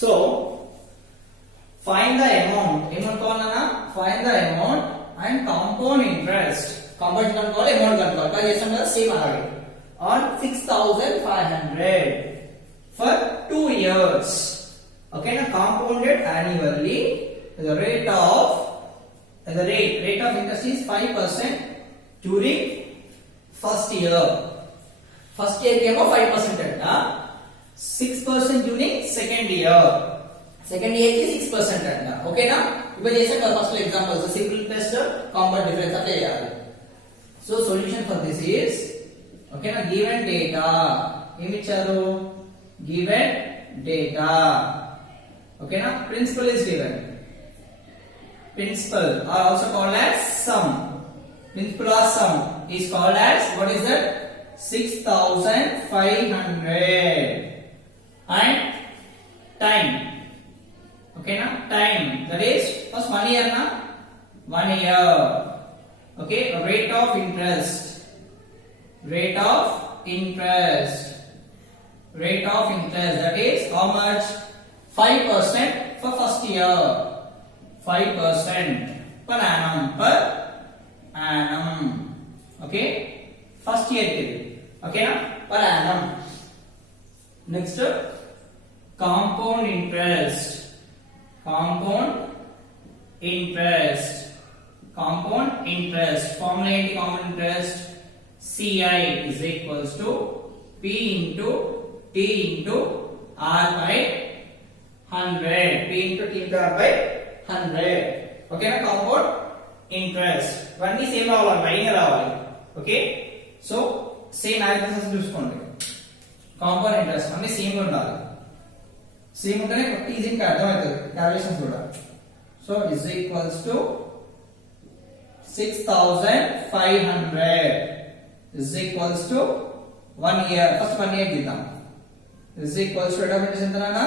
So find the amount kawana na find the amount and compound interest compound kanukoవాలి amount kanukoవాలి काय చేస్తాం కదా same అలాగే on 6500 for 2 years. Okay, now compounded annually the rate of interest is 5% during first year. First year ఏమో 5% అంట 6% during second year. Second year కి 6% అంట. ఓకేనా? ఇప్పుడు చేసాం కదా first examples simple interest compound difference అట్లా చేయాలి. So solution for this is ఓకేనా గివెన్ డేటా ఏమి ఇచ్చారు గివెన్ డేటా ఓకేనా principal is given principal are also called as sum. Principal or sum is called as what is that 6500 and time. Okay na time that is first 1 year na 1 year. Okay rate of interest that is how much 5% for first year 5% per annum okay first year okay na per annum. Next compound interest formula compound interest CI is equals to P into T into R by 100 P into T into R by 100 okay na compound interest ఇవన్నీ same రావాలి line రావాలి okay so same axes చూసుకోండి compound interest అన్ని same ఉండాలి same ఉంటేనే ఈజీగా అర్థమవుతుంది calculations కూడా so is equals to 6500 is equals to 1 year first 1 year గీద్దాం is equals to rate of interest ఎంతనా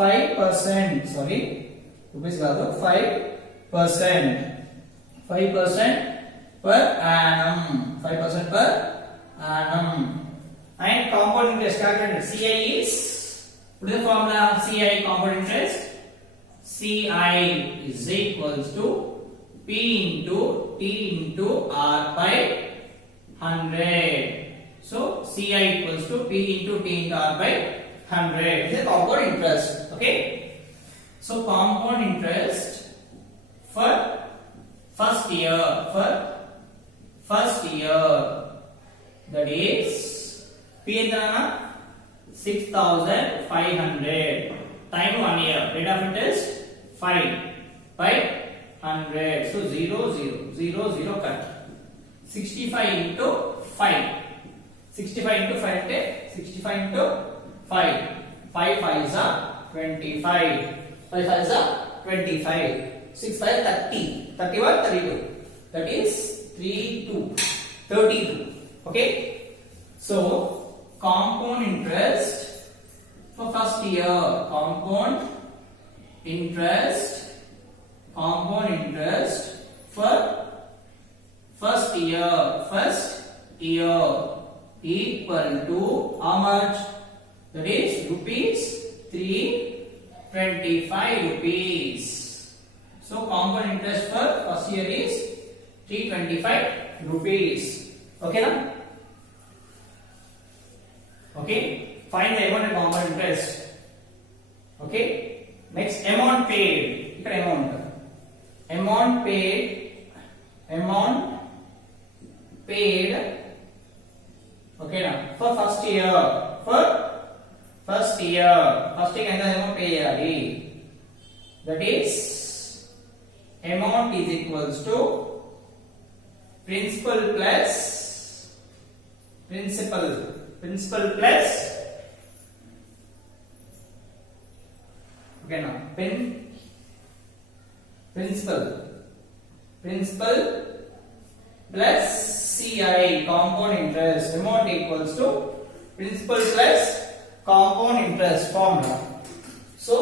5% సారీ rupees కాదు 5% per annum 5% per annum and compound interest calculated CI is what is the formula CI compound interest CI is equals to P into T into R by 100 so CI equals to P into T into R by 100 is the compound interest okay. So compound interest for first year that is P entana 6500 time 1 year rate of interest 5 by 100 so 0 cut 65 into 5 into 5 అంటే 65 into 5 5 is 25 5 is 25 6 5 30 31 32 that is 32 okay so compound interest for first year compound interest for first year equal to how much that is rupees 325 rupees. So compound interest for first year is 325 rupees. Okay na? Okay. Find the amount of compound interest. Okay. Next amount paid. Ikkada amount paid. Okay na? For first year. First year ఎంత amount pay చేయాలి that is amount is equals to principal plus okay now principal plus CI compound interest amount equals to principal plus compound interest formula. So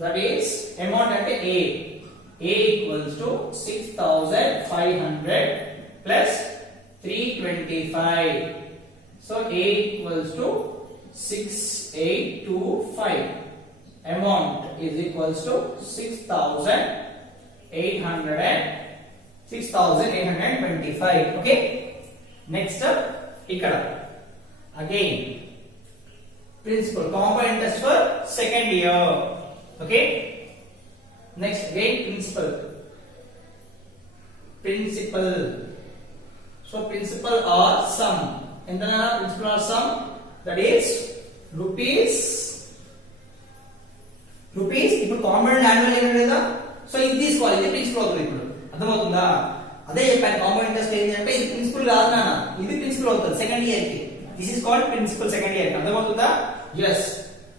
that is amount at A equals to 6500 plus 325. So A equals to 6825 amount is equals to 6,825. Okay, next ikkada again principal compound interest for second year. Okay, next again principal. So principal or sum, entana principal or sum, that is rupees ఇప్పుడు compound annual ఏం లేదా, so ఇది తీసుకోవాలి, ఇది principal అవుతుంది. ఇప్పుడు అర్థమవుతుందా? అదే చెప్పాను కాంపౌండ్ ఇంట్రెస్ట్ ఏంటంటే ఇది ప్రిన్సిపల్ కాదు నాన్న, ఇది ప్రిన్సిపల్ అవుతుంది సెకండ్ ఇయర్ కి. This is called principal second year కి. అర్థమవుతుందా? yes.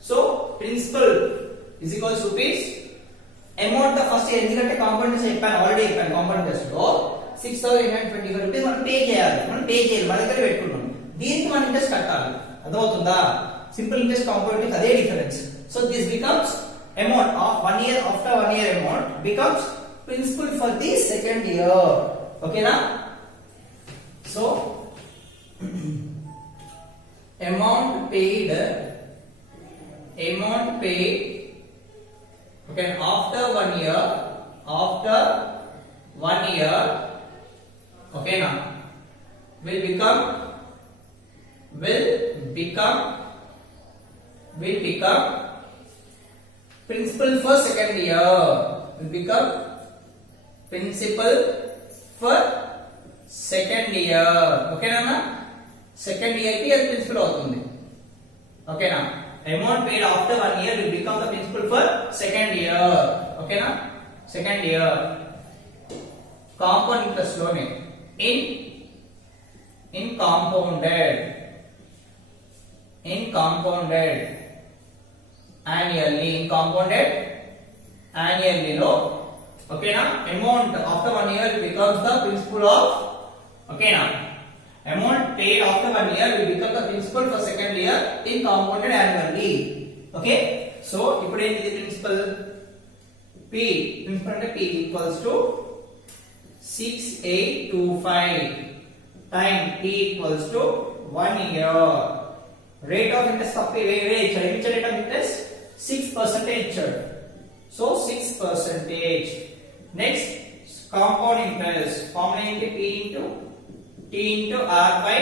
So principal is equals rupees amount the first year, ఎందుకంటే కాంపౌండ్ ఇంట్రెస్ట్ చెప్పాను ఆల్రెడీ చెప్పాను. కాంపౌండ్ ఇంట్రెస్ట్ లో 6,825 రూపీస్ మనం పే చేయాలి, మన దగ్గర పెట్టుకున్నాం. దీనికి మనం ఇంట్రెస్ట్ కట్టాలి. అర్థమవుతుందా? సింపుల్ ఇంట్రెస్ట్ కాంపౌండ్ ఇంట్రెస్ట్ అదే difference. So this becomes amount of 1 year, after 1 year amount becomes principal for the second year. Okay na? So amount paid okay after 1 year okay na will become principal for second year, will become principal for second year. Okay na? Second year ki అది principal అవుతుంది. Okay na? Amount paid after 1 year will become the principal for second year. Okay na? Second year. Compound interest లోనే in compounded annually, in compounded annually lo, okay na, amount after 1 year becomes the principal of, okay na, amount paid after 1 year will become the principal for second year in compounded annually. Okay, so ఇప్పుడు ఏంటి principal అంటే P equals to 6825 time T equals to 1 year. Rate of interest rate of interest 6% ఇచ్చాడు. So 6%. Next compound interest formula ఏంటి? T into R by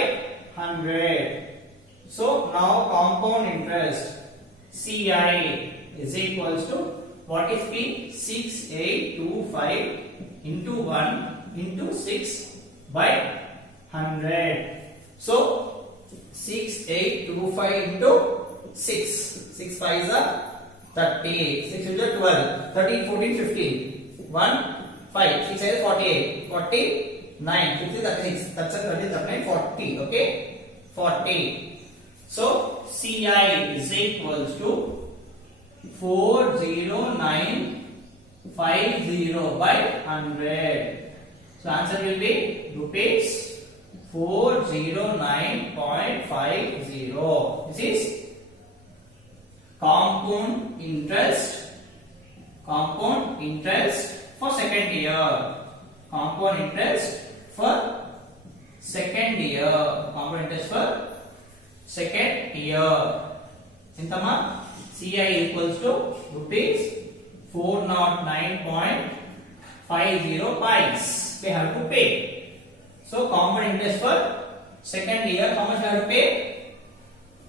100. So now compound interest CI is equals to what is P? 6825 into 1 into 6 by 100. So 6825 into 6 5s are 30, 6 into 12, 13, 14, 15, 1, 5, 6 is 48, 49, 50, 36, that's a 30, 39, 40, okay, 40. So CI is equals to 40950 by 100. So answer will be rupees 409.50. This is compound interest for second year. Compound interest for second year. Compound interest for second year. Entama? CI equals to rupees 409.50 pies. They have to pay. So compound interest for second year, how much they have to pay?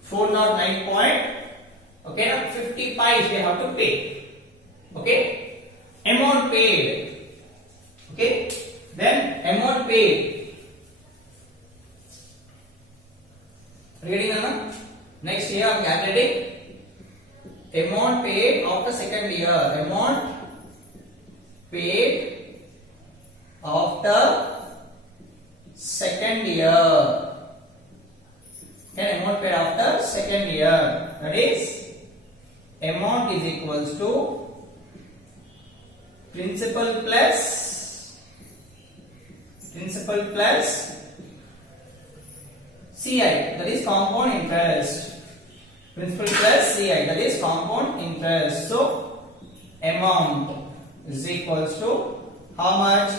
409. Okay, 50 pies they have to pay. Okay, amount paid. Okay, then amount paid. Reading Anna? Next year I am calculating amount paid after second year. Amount paid after second year. Okay, amount paid after second year. That is amount is equals to principal plus CI, that is compound interest. Principal plus CI, that is compound interest. So amount is equals to how much?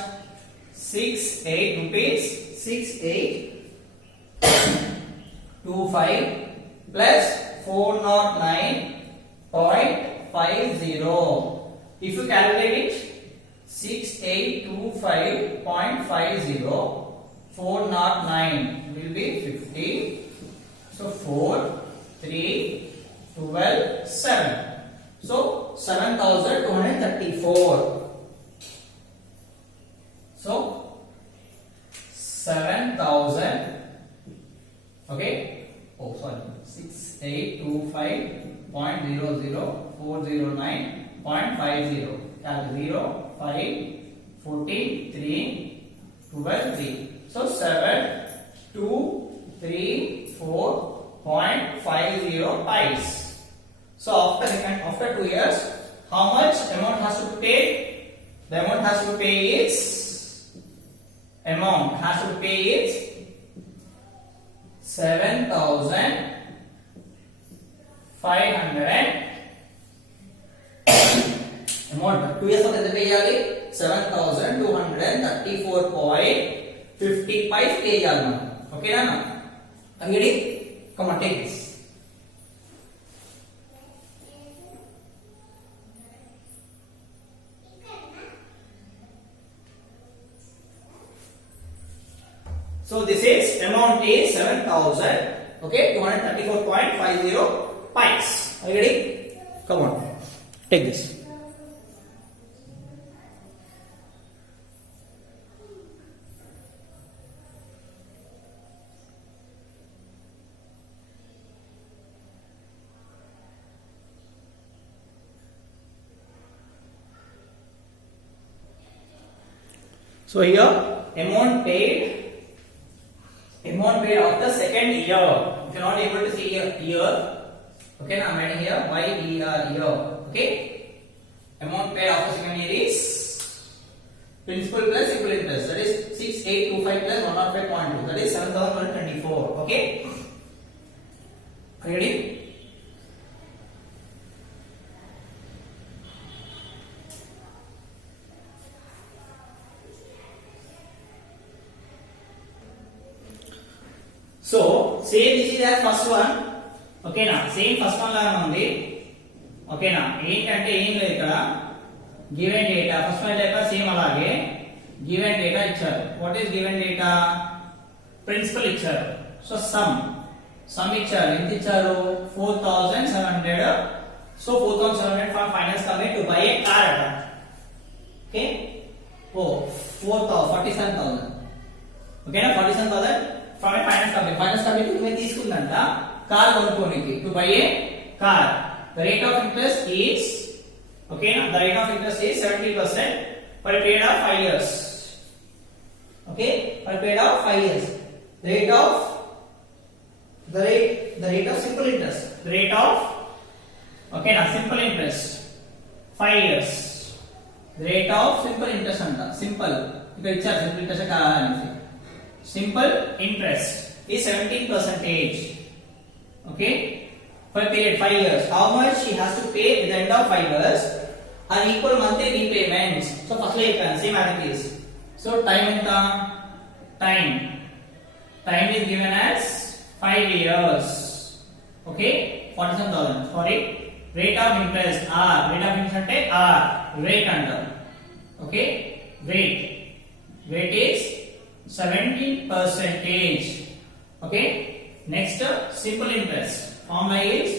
68 rupees, 6825 plus 409.50. If you calculate it, 6825.50, 409 will be 50. So 4, 3, 12, 7. So 7234. So 7000. Okay. Oh, sorry. 6825.00,409.50. 0, 5, 14, 3, 12, 3. So 7, 2, 3, 4.50 pies. So after 2 years, how much amount has to be paid? The amount has to pay is 7,500. Amount 2 years of the pay 7,234.55 pay. Okay, na? Are you ready? Come on, take this. So this is amount is 7,000. Okay, 234.50 pies. Are you ready? Come on, take this. So here amount paid of the second year. If you are not able to see here, okay, now I'm writing here year. Okay, amount paid of the second year is principal plus simple interest. That is 6825 plus 105.2. That is 7,124. Okay, are you ready? So same this is as first one. Okay na, same first one la undi. Okay na, ఏంటంటే ఏం లేదు ఇక్కడ given data first one data same అలాగే given data ఇచ్చారు. What is given data? Principal ఇచ్చారు. So sum ఇచ్చారు. ఎంత ఇచ్చారు? 4,700. So 4,700 from finance company to buy a car. Okay? Oh, 47,000. Okay na, 47,000 from a finance company. Finance company तुम्हें తీసుకుందంట car కొనుక్కోనికి to buy a car. The rate of interest is, okay na, the rate of interest is 70% for a period of 5 years. Okay, for a period of 5 years. The rate of simple interest. The rate of, okay na, simple interest 5 years. The rate of simple interest anta simple. ఇక్కడ ఇచ్చారు simple interest కావాలనేసి. Simple interest is 17%. Okay, for a period 5 years. How much he has to pay at the end of 5 years? Are equal monthly repayments. So first you can same as it is. So time enta? Time is given as 5 years. Okay, 47,000. Sorry. Rate of interest R. Rate of interest ante R. Rate under. Okay, rate is 17%. Okay, next simple interest formula is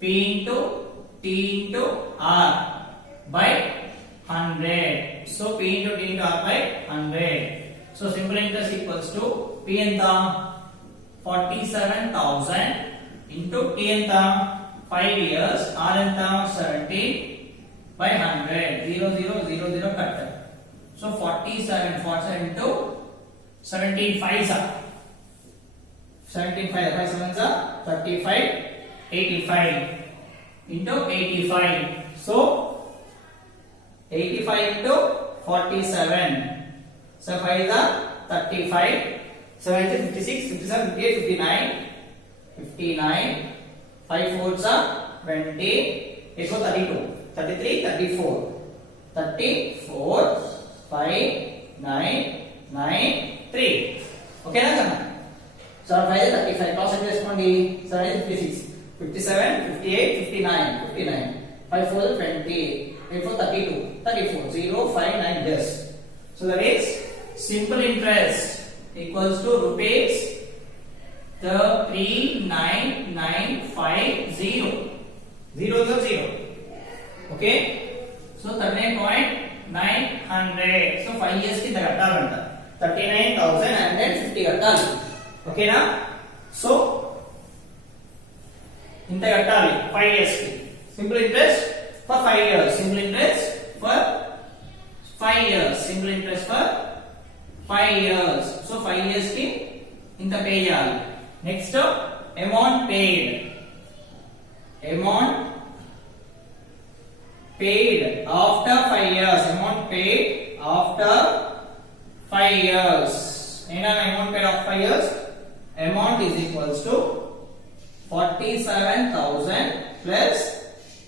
P into T into R by 100. So P into T into R by 100. So simple interest equals to P enta 47,000 into T enta 5 years, R enta 17 by 100. 0 cut. So 47 into 17 5s are 17 5 7s are 35, 85 into 85. So 85 into 47. So 5 is 35, 7 is 56, 57, 58, 59, 5 4s are 20, 8 4 32, 33, 34, 5, 9, 3. Okay na? So 5 is 35. Cross check చేసుకోండి. 7 is 56, 57, 58, 59, 5 5 4 20, 8 4 32, 34, 0 5 9 yes. So that is simple interest equals to rupees 39,950. 0 is 0. Okay. So 39,900. So 5 years ki kattaalanta 39,950 kattali. Okay na? So inta kattali 5 years ki. Simple interest for 5 years. Simple interest for 5 years. Simple interest for 5 years. So 5 years ki inta pay cheyali. Next amount paid. Amount paid after 5 years. Amount paid after 5 years. Amount paid after 5 years. Amount is equals to 47,000 plus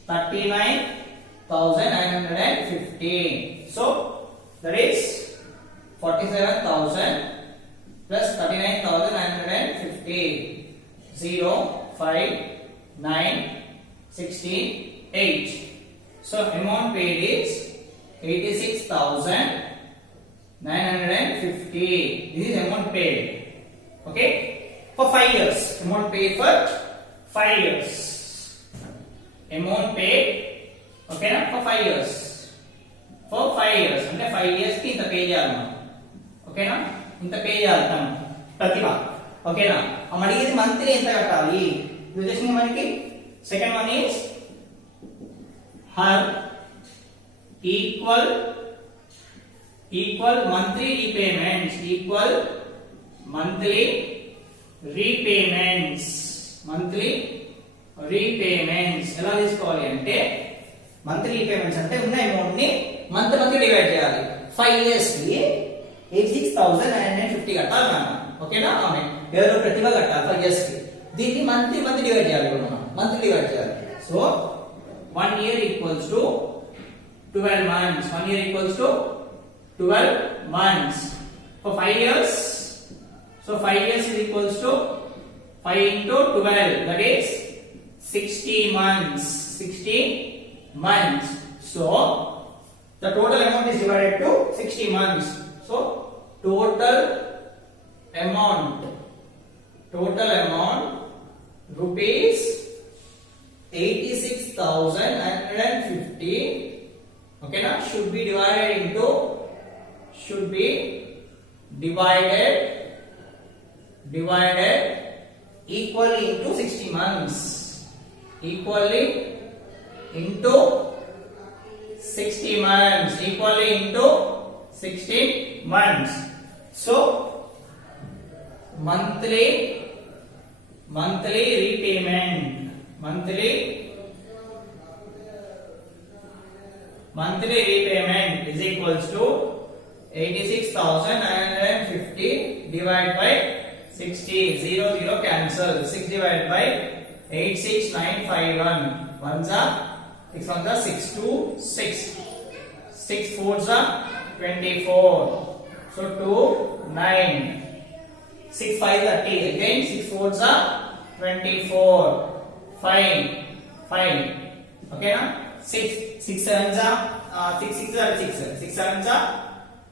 39,950. So that is 47,000 plus 39,950. 0 5 9 68. So amount paid is 86,950. This is amount paid. Okay, for 5 years. Amount paid for 5 years. Amount paid. Okay, na for 5 years. For 5 years. అంటే 5 years కి ఇంత pay చేయాలి మనం. ఓకేనా? ఇంత pay చేయాలి తను ప్రతిభ. ఓకేనా? అడిగేది మంత్లీ ఎంత కట్టాలి? ఇది వచ్చేసింది మనకి. Second one is her equal monthly repayments. Equal monthly repayments. Monthly repayments ఎలా తీసుకోవాలి అంటే మంత్లీ రీపేమెంట్స్ అంటే ఉన్న అమౌంట్ ని మంత్ మంత్ డివైడ్ చేయాలి. 5 ఇయర్స్ కి 86,950 కట్టాలి మనం. ఓకేనా? ఆమె ఎవరో ప్రతిభ కట్టాలి 5 ఇయర్స్ కి. దీన్ని మంత్లీ మంత్ డివైడ్ చేయాలి మనం. మంత్ డివైడ్ చేయాలి. So 1 year equals to 12 months. 1 year equals to 12 months. For 5 years, so 5 years is equals to 5 into 12, that is 60 months. 60 months. So the total amount is divided to 60 months. So total amount rupees 86,950. Okay, now should be divided equally into 60 months. Equally into 60 months. Equally into 60 months. So monthly repayment. Monthly repayment is equals to 86,950 divided by 60. 0 0 cancel. 6 divided by 86,951. 1s are 6 1s are 6 2 6. 6 4s are 24. So 2 9. 6 5 30. Again 6 4s are 24. 5 5. Okay na? 6 6 7s are 6 6 are 6. 6 7s are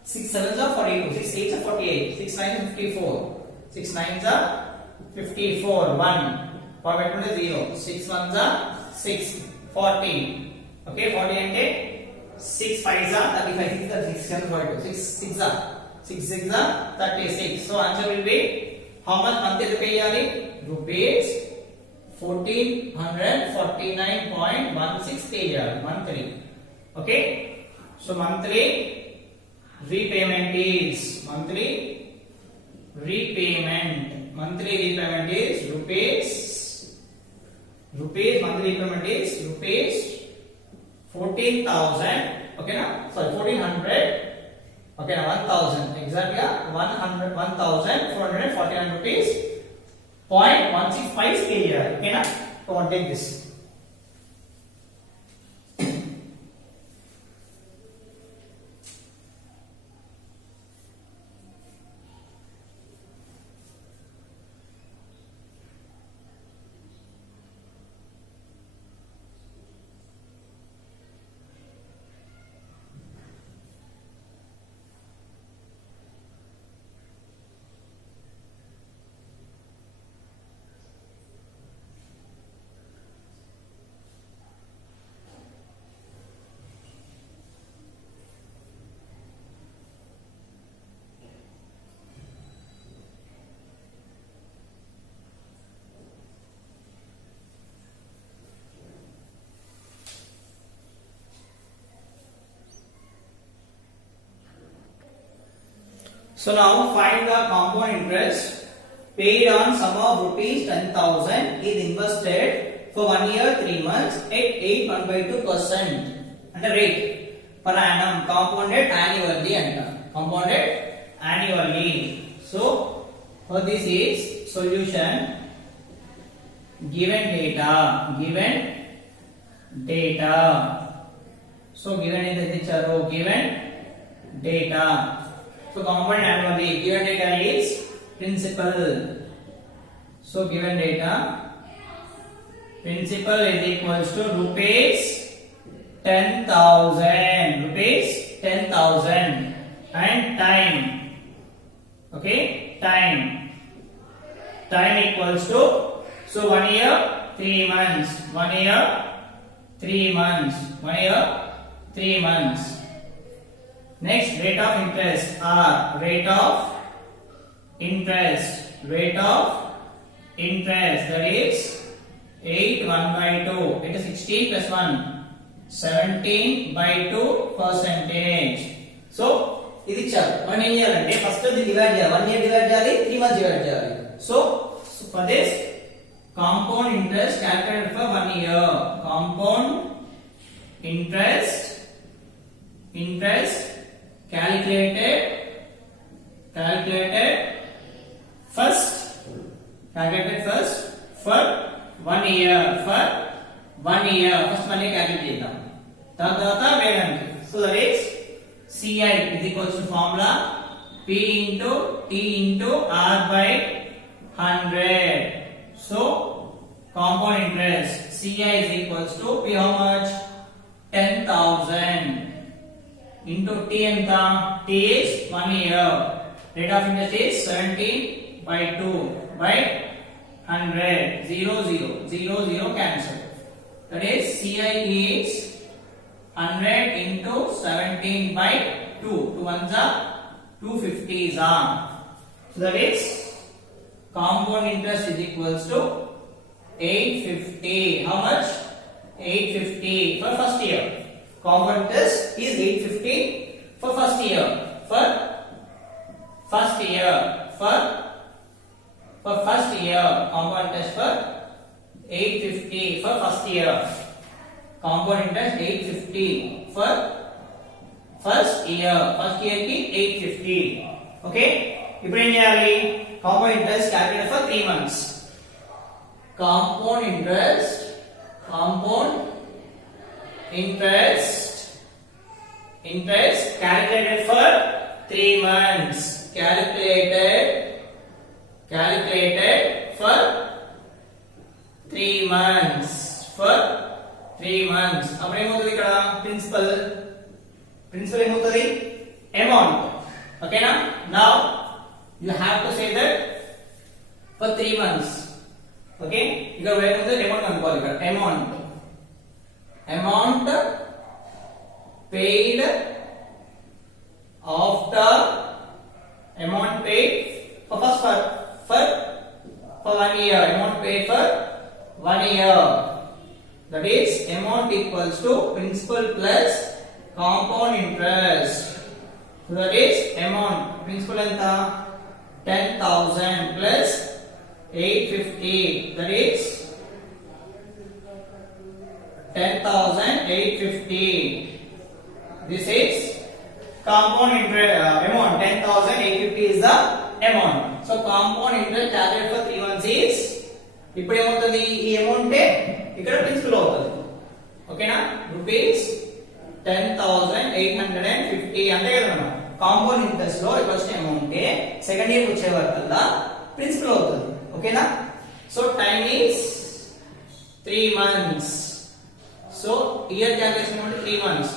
6 7s are 42. 6 8s are 48. 6 9s are 54. 6 9s are 54. 1. Format 0. 6 1s are 6. 40. Okay, 40 ante 6 5s are 35. 6 are 6 7 42. 6 6 are 6 6 are 36. So answer will be how much monthly pay cheyali? Rupees 1,449.16 pay cheyali monthly. Okay, so monthly repayment is rupees monthly repayment is rupees 14,000. Okay na? Sorry, 1,400. Okay na? 1,000 exactly. 1,449 rupees 0.165 kg. Okay na? Come on, take this. So now find the compound interest paid on sum of rupees 10,000 is invested for 1 year 3 months at 8.12% and the rate per annum compounded annually and compounded annually. So for this is solution. Given data. So given is the charo given data. So compound annually. Given data is principal. So given data principal is equals to rupees 10,000. Rupees 10,000 and time. Okay, time equals to, so 1 year 3 months, 1 year 3 months, 1 year 3 months. Next, rate of interest R, rate of interest that is 8 1 by 2, it is 16 plus 1, 17 by 2 percentage. So ఇది ఇచ్చారు. మనం ఏం చేయాలంటే first ఇది divide చేయాలి. 1 year divide చేయాలి, 3 months divide చేయాలి. So for this compound interest calculated for 1 year. Compound interest calculated first for 1 year. First 1 year calculate చేద్దాం. తర్వాత వేరేంటి. So that is CI is equals to formula P into T into R by 100. So compound interest CI is equals to P how much? 10,000 into T and T is 1 year. Rate of interest is 17 by 2 by 100. 0 cancel. That is CI is 100 into 17 by 2. 2 ones are 250s are. So that is compound interest is equals to 850. How much? 850 for first year. Compound interest is 850 for first year. For first year. Compound interest for 850 for first year. Compound interest 850 for first year. First year ki 850. Okay. ఇప్పుడు ఏం చేయాలి? Compound interest calculated for 3 months. Compound interest calculated for 3 months. Calculated for 3 months. For 3 months. అప్పుడు ఏమవుతుంది ఇక్కడ? Principal ఏమవుతుంది? Amount. ఓకేనా? Now you have to say that for 3 months. Okay, ఇక్కడ ఏమవుతుంది? అమౌంట్ అనుకోవాలి. ఇక్కడ amount paid after amount paid for 1 year. Amount paid for 1 year. That is amount equals to principal plus compound interest. So that is amount principal enta 10,000 plus 850. That is 10,850. This is compound interest amount. 10,850 is the amount. So compound interest calculated for 3 months is, ఇప్పుడు ఏమవుతుంది? ఈ amount ఇక్కడ principal అవుతుంది. ఓకేనా? Rupees 10,850 అంతే కదా. Compound interest లో ఇక్కడ వచ్చిన అమౌంట్ సెకండ్ ఇయర్ వచ్చే వరకల్లా ప్రిన్సిపల్ అవుతుంది. ఓకేనా? So time is 3 months. So year calculation అంటే 3 months.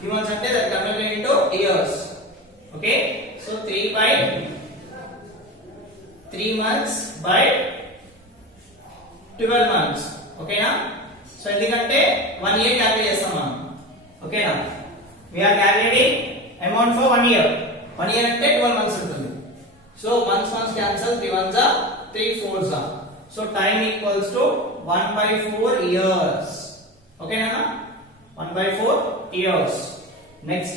3 months అంటే that convert into years. Okay, so 3 months by 12 months. ఓకేనా? సో ఎందుకంటే 1 year క్యాలిక్యులేట్ చేస్తాం మనం. ఓకేనా? we are calculating amount for 1 year. 1 year అంటే 12 months ఉంటుంది. So months cancel, 3 ones are 3 fours are. So time equals to 1/4 years. Okay na? 1/4 years. Next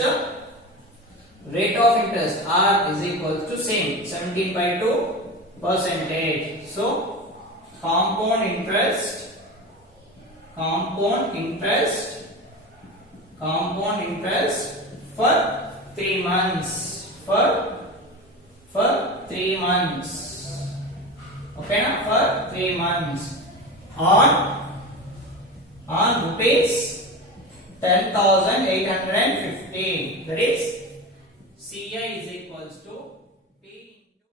rate of interest R is equal to same 17 by 2 percentage. So compound interest for 3 months for 3 months. Okay na, for 3 months on rupees 10,850. That is CI is equals to